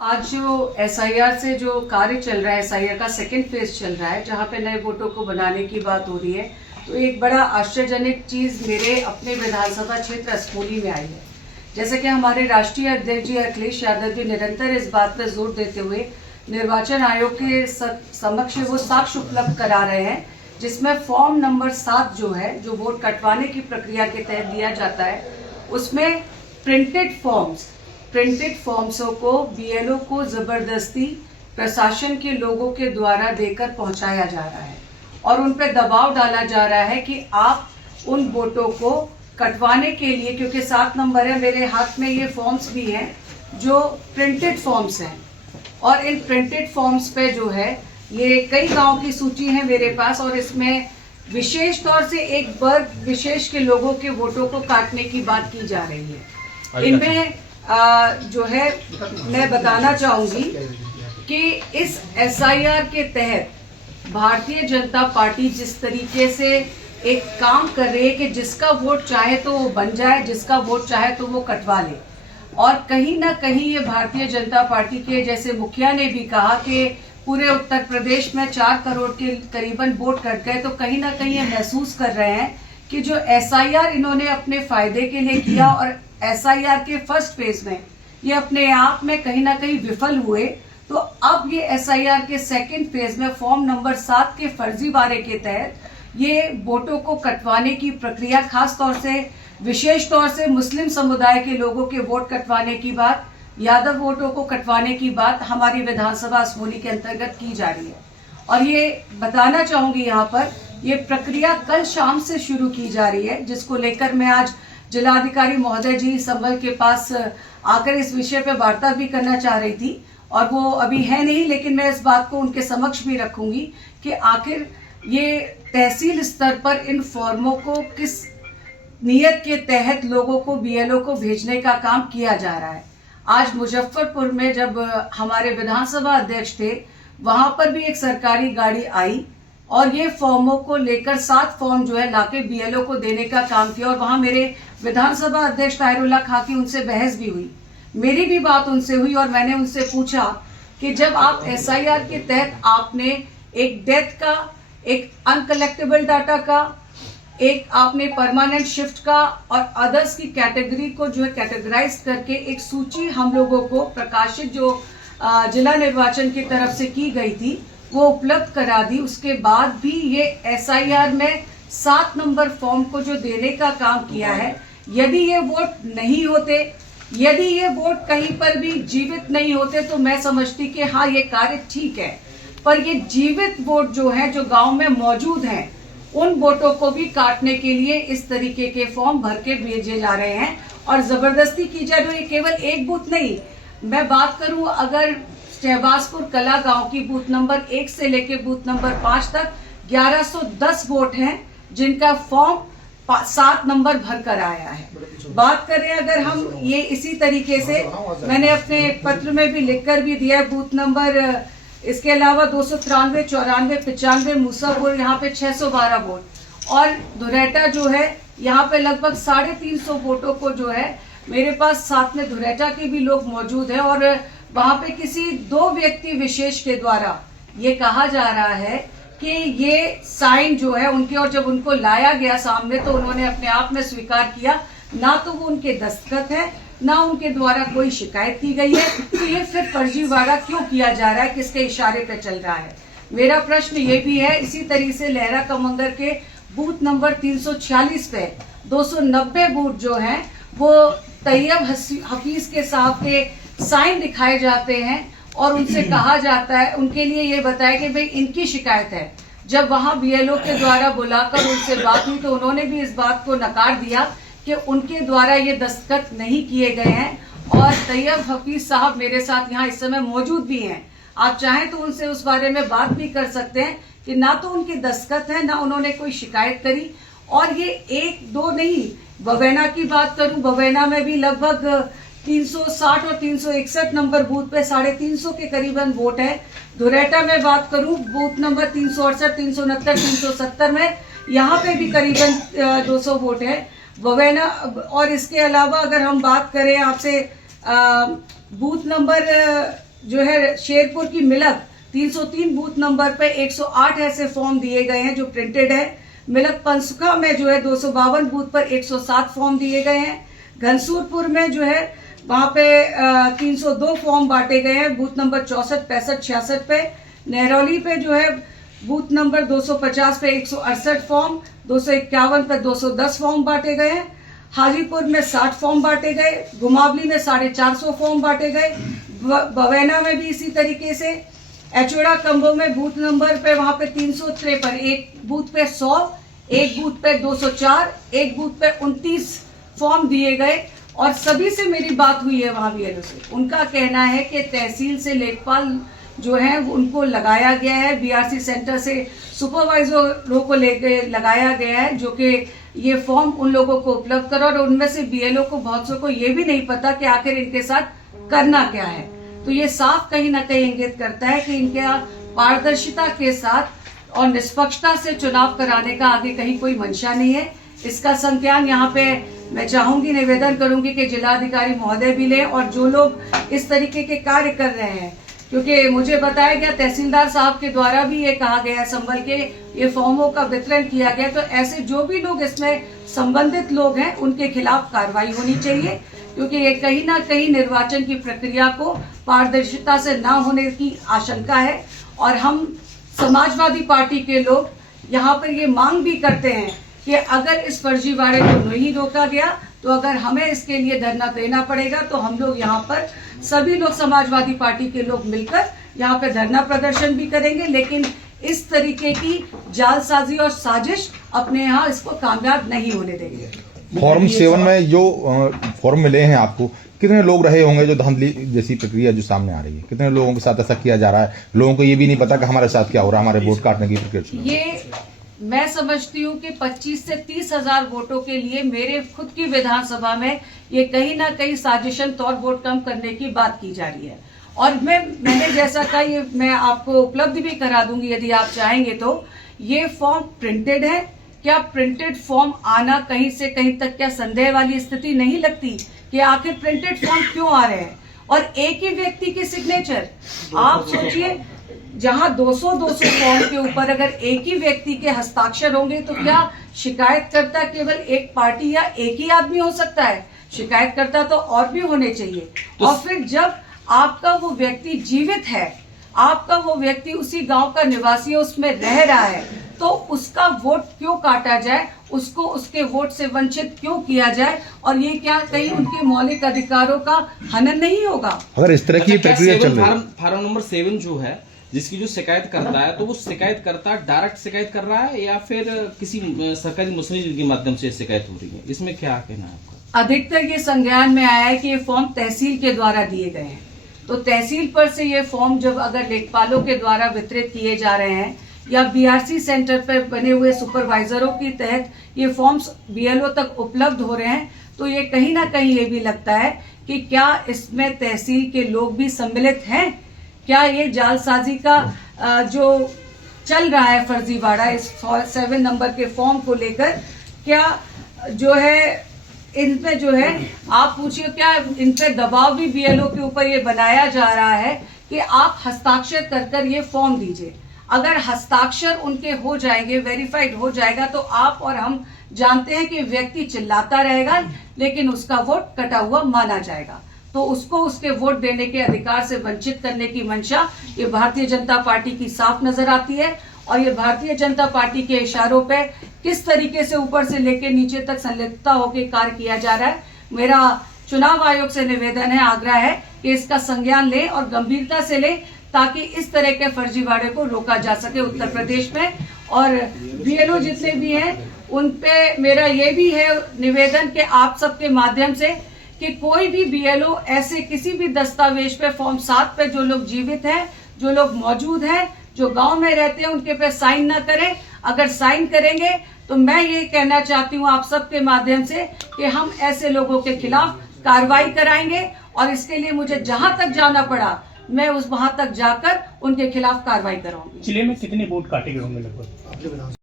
आज जो एसआईआर से जो कार्य चल रहा है, एसआईआर का सेकेंड फेज चल रहा है, जहां पे नए वोटों को बनाने की बात हो रही है, तो एक बड़ा आश्चर्यजनक चीज मेरे अपने विधानसभा क्षेत्र असमोली में आई है। जैसे कि हमारे राष्ट्रीय अध्यक्ष जी अखिलेश यादव जी निरंतर इस बात पर जोर देते हुए निर्वाचन आयोग के समक्ष वो साक्ष्य उपलब्ध करा रहे हैं, जिसमें फॉर्म नंबर 7 जो है, जो वोट कटवाने की प्रक्रिया के तहत दिया जाता है, उसमें प्रिंटेड फॉर्म्सों को बीएलओ को जबरदस्ती प्रशासन के लोगों के द्वारा देकर पहुंचाया जा रहा है और उन पर दबाव डाला जा रहा है कि आप उन वोटों को कटवाने के लिए, क्योंकि 7 नंबर है, मेरे हाथ में ये फॉर्म्स भी हैं जो प्रिंटेड फॉर्म्स हैं, और इन प्रिंटेड फॉर्म्स पे जो है ये कई गांव की सूची है मेरे पास, और इसमें विशेष तौर से एक वर्ग विशेष के लोगों के वोटों को काटने की बात की जा रही है। इनमें जो है मैं बताना चाहूंगी कि इस एसआईआर के तहत भारतीय जनता पार्टी जिस तरीके से एक काम कर रही है कि जिसका वोट चाहे तो वो बन जाए, जिसका वोट चाहे तो वो कटवा ले, और कहीं ना कहीं ये भारतीय जनता पार्टी के जैसे मुखिया ने भी कहा कि पूरे उत्तर प्रदेश में 4 करोड़ के करीबन वोट कट गए, तो कहीं ना कहीं ये महसूस कर रहे हैं कि जो एसआईआर इन्होंने अपने फायदे के लिए किया और एसआईआर के फर्स्ट फेज में ये अपने आप में कहीं ना कहीं विफल हुए, तो अब ये एसआईआर के सेकंड फेज में फॉर्म नंबर 7 के फर्जीवाड़े के तहत ये वोटों को कटवाने की प्रक्रिया, खास तौर से विशेष तौर से मुस्लिम समुदाय के लोगों के वोट कटवाने की बात, यादव वोटों को कटवाने की बात हमारी विधानसभा असमोली के अंतर्गत की जा रही है। और ये बताना चाहूंगी यहाँ पर, ये प्रक्रिया कल शाम से शुरू की जा रही है, जिसको लेकर मैं आज जिलाधिकारी महोदय जी संभल के पास आकर इस विषय पर वार्ता भी करना चाह रही थी, और वो अभी है नहीं, लेकिन मैं इस बात को उनके समक्ष भी रखूंगी कि आखिर ये तहसील स्तर पर इन फॉर्मों को किस नियत के तहत लोगों को, बीएलओ को भेजने का काम किया जा रहा है। आज मुजफ्फरपुर में जब हमारे विधानसभा अध्यक्ष थे, वहां पर भी एक सरकारी गाड़ी आई और ये फॉर्मों को लेकर 7 फॉर्म जो है लाके बीएलओ को देने का काम किया, और वहां मेरे विधानसभा अध्यक्ष ताहिरुल्लाह खां की उनसे बहस भी हुई, मेरी भी बात उनसे हुई, और मैंने उनसे पूछा कि जब आप एसआईआर के तहत आपने एक डेथ का, एक अनकलेक्टेबल डाटा का, एक आपने परमानेंट शिफ्ट का और अदर्स की कैटेगरी को जो है कैटेगराइज करके एक सूची हम लोगों को प्रकाशित जो जिला निर्वाचन की तरफ से की गई थी वो उपलब्ध करा दी, उसके बाद भी ये एसआईआर में 7 नंबर फॉर्म को जो देने का काम किया है, यदि ये वोट नहीं होते, यदि ये वोट कहीं पर भी जीवित नहीं होते, तो मैं समझती कि हाँ ये कार्य ठीक है, पर ये जीवित वोट जो है, जो गांव में मौजूद हैं, उन वोटों को भी काटने के लिए इस तरीके के फॉर्म भर के भेजे जा रहे हैं और जबरदस्ती की जा रही है। केवल एक बूथ नहीं, मैं बात करूं अगर शहबाजपुर कला गांव की बूथ नंबर 1 से लेके बूथ नंबर 5 तक 1110 वोट हैं जिनका फॉर्म 7 नंबर भर कर आया है। बात करें अगर हम ये इसी तरीके से, मैंने अपने पत्र में भी लिखकर भी दिया है, बूथ नंबर इसके अलावा 293, 94, 95 मूसापुर, यहाँ पे 612 वोट, और धुरेटा जो है यहाँ पे लगभग 350 वोटों को जो है मेरे पास, साथ में धुरेटा के भी लोग मौजूद हैं, और वहां पे किसी 2 व्यक्ति विशेष के द्वारा ये कहा जा रहा है कि ये साइन जो है उनके, और जब उनको लाया गया सामने तो उन्होंने अपने आप में स्वीकार किया, ना तो वो उनके दस्तखत है, ना उनके द्वारा कोई शिकायत की गई है, तो ये फिर फर्जीवाड़ा क्यों किया जा रहा है, किसके इशारे पे चल रहा है। मेरा प्रश्न ये भी है, इसी तरीके से लहरा कमंगर के बूथ नंबर 346 पे 290 वोट जो हैं वो तैयब हफीज के साहब के साइन दिखाए जाते हैं, और उनसे कहा जाता है, उनके लिए ये बताया कि भाई इनकी शिकायत है। जब वहां बीएलओ के द्वारा बुलाकर उनसे बात हुई तो उन्होंने भी इस बात को नकार दिया कि उनके द्वारा ये दस्तखत नहीं किए गए हैं, और तैयब हफीज साहब मेरे साथ यहाँ इस समय मौजूद भी हैं, आप चाहें तो उनसे उस बारे में बात भी कर सकते हैं कि ना तो उनके दस्तखत है, ना उन्होंने कोई शिकायत करी। और ये 1-2 नहीं, बवेना की बात करूं, बवेना में भी लगभग 360 और 361 नंबर बूथ पे 350 के करीबन वोट है। धुरेटा में बात करूं, बूथ नंबर 368, 369, 370 में यहाँ पे भी करीबन 200 वोट है बवेना। और इसके अलावा अगर हम बात करें आपसे बूथ नंबर जो है शेरपुर की मिलक 303 बूथ नंबर पे 108 ऐसे फॉर्म दिए गए हैं जो प्रिंटेड है। मिलक पंसुखा में जो है 252 बूथ पर 107 फॉर्म दिए गए हैं। घनसूरपुर में जो है वहां पे 302 फॉर्म बांटे गए हैं बूथ नंबर 64, 65, 66 पे। नेहरौली पे जो है बूथ नंबर 250 पे 168 फॉर्म, 251 पे 210 फॉर्म बांटे गए हैं। हाजीपुर में 60 फॉर्म बांटे गए। घुमावली में 450 फॉर्म बांटे गए। बवेना में भी इसी तरीके से। एचोड़ा कंबो में बूथ नंबर पे वहां पे 353, एक बूथ पे 100, एक बूथ पे 204, एक बूथ पे 29 फॉर्म दिए गए। और सभी से मेरी बात हुई है वहां बीएलओ से, उनका कहना है कि तहसील से लेखपाल जो है उनको लगाया गया है, बीआरसी सेंटर से सुपरवाइजरों को लेके लगाया गया है जो कि ये फॉर्म उन लोगों को उपलब्ध करो। और उनमें से बीएलओ को बहुत सौ को ये भी नहीं पता कि आखिर इनके साथ करना क्या है। तो ये साफ कहीं ना कहीं इंगित करता है कि इनके पारदर्शिता के साथ और निष्पक्षता से चुनाव कराने का आगे कहीं कोई मंशा नहीं है। इसका संज्ञान यहाँ पे मैं चाहूंगी, निवेदन करूंगी कि जिलाधिकारी महोदय भी लें और जो लोग इस तरीके के कार्य कर रहे हैं, क्योंकि मुझे बताया गया तहसीलदार साहब के द्वारा भी ये कहा गया संभल के ये फॉर्मों का वितरण किया गया, तो ऐसे जो भी लोग इसमें संबंधित लोग हैं उनके खिलाफ कार्रवाई होनी चाहिए, क्योंकि ये कहीं ना कहीं निर्वाचन की प्रक्रिया को पारदर्शिता से न होने की आशंका है। और हम समाजवादी पार्टी के लोग यहाँ पर ये मांग भी करते हैं कि अगर इस फर्जीवाड़े को नहीं रोका गया तो अगर हमें इसके लिए धरना देना पड़ेगा तो हम लोग यहाँ पर सभी लोग समाजवादी पार्टी के लोग मिलकर यहाँ पे धरना प्रदर्शन भी करेंगे, लेकिन इस तरीके की जालसाजी और साजिश अपने यहाँ इसको कामयाब नहीं होने देंगे। फॉर्म 7 में जो फॉर्म मिले हैं आपको, कितने लोग रहे होंगे जो धांधली जैसी प्रक्रिया जो सामने आ रही है, कितने लोगों के साथ ऐसा किया जा रहा है? लोगों को ये भी नहीं पता कि हमारे साथ क्या हो रहा है, हमारे वोट काटने की प्रक्रिया। ये मैं समझती हूँ कि 25 से 30 हजार वोटों के लिए मेरे खुद की विधानसभा में ये कहीं ना कहीं साजिशन तौर वोट कम करने की बात की जा रही है। और मैंने जैसा कहा, ये मैं आपको उपलब्ध भी करा दूंगी यदि आप चाहेंगे तो। ये फॉर्म प्रिंटेड है। क्या प्रिंटेड फॉर्म आना कहीं से कहीं तक क्या संदेह वाली स्थिति नहीं लगती कि आखिर प्रिंटेड फॉर्म क्यों आ रहे हैं? और एक ही व्यक्ति की सिग्नेचर, आप सोचिए, जहां 200 फॉर्म के ऊपर अगर एक ही व्यक्ति के हस्ताक्षर होंगे तो क्या शिकायतकर्ता केवल एक पार्टी या एक ही आदमी हो सकता है? शिकायतकर्ता तो और भी होने चाहिए। और फिर जब आपका वो व्यक्ति जीवित है, आपका वो व्यक्ति उसी गांव का निवासी है, उसमें रह रहा है, तो उसका वोट क्यों काटा जाए, उसको उसके वोट से वंचित क्यों किया जाए? और ये क्या कहीं उनके मौलिक अधिकारों का हनन नहीं होगा? अगर इस तरह की प्रक्रिया चल रही है, फार्म नंबर 7 जो है जिसकी जो शिकायत करता है, तो वो शिकायत करता डायरेक्ट शिकायत कर रहा है या फिर किसी सरकारी मुस्लिम के माध्यम से शिकायत हो रही है? इसमें क्या कहना है आपका? अधिकतर ये संज्ञान में आया है कि ये फॉर्म तहसील के द्वारा दिए गए हैं। तो तहसील पर से ये फॉर्म जब अगर लेखपालों के द्वारा वितरित किए जा रहे हैं या बीआरसी सेंटर पर बने हुए सुपरवाइजरों के तहत ये फॉर्म्स बीएलओ तक उपलब्ध हो रहे हैं, तो ये कहीं ना कहीं ये भी लगता है कि क्या इसमें तहसील के लोग भी सम्मिलित हैं? क्या ये जालसाजी का जो चल रहा है फर्जीवाड़ा इस 7 नंबर के फॉर्म को लेकर, क्या जो है इनपे जो है आप पूछिए, क्या इन पे दबाव भी बीएलओ के ऊपर ये बनाया जा रहा है कि आप हस्ताक्षर कर ये फॉर्म दीजिए? अगर हस्ताक्षर उनके हो जाएंगे, वेरीफाइड हो जाएगा, तो आप और हम जानते हैं कि व्यक्ति चिल्लाता रहेगा लेकिन उसका वोट कटा हुआ माना जाएगा। तो उसको उसके वोट देने के अधिकार से वंचित करने की मंशा ये भारतीय जनता पार्टी की साफ नजर आती है। और ये भारतीय जनता पार्टी के इशारों पे किस तरीके से ऊपर से लेकर नीचे तक संलिप्तता होकर कार्य किया जा रहा है। मेरा चुनाव आयोग से निवेदन है, आग्रह है कि इसका संज्ञान लें और गंभीरता से लें, ताकि इस तरह के फर्जीवाड़े को रोका जा सके उत्तर प्रदेश में। और बीएलओ जितने भी हैं उन पे मेरा ये भी है निवेदन कि आप सबके माध्यम से कि कोई भी बीएलओ ऐसे किसी भी दस्तावेज पे फॉर्म 7 पे जो लोग जीवित हैं, जो लोग मौजूद हैं, जो गांव में रहते हैं, उनके पे साइन ना करें। अगर साइन करेंगे तो मैं ये कहना चाहती हूँ आप सबके माध्यम से कि हम ऐसे लोगों के खिलाफ कार्रवाई कराएंगे और इसके लिए मुझे जहां तक जाना पड़ा मैं वहां तक जाकर उनके खिलाफ कार्रवाई कराऊंगी। जिले में कितने वोट काटे गए होंगे लगभग?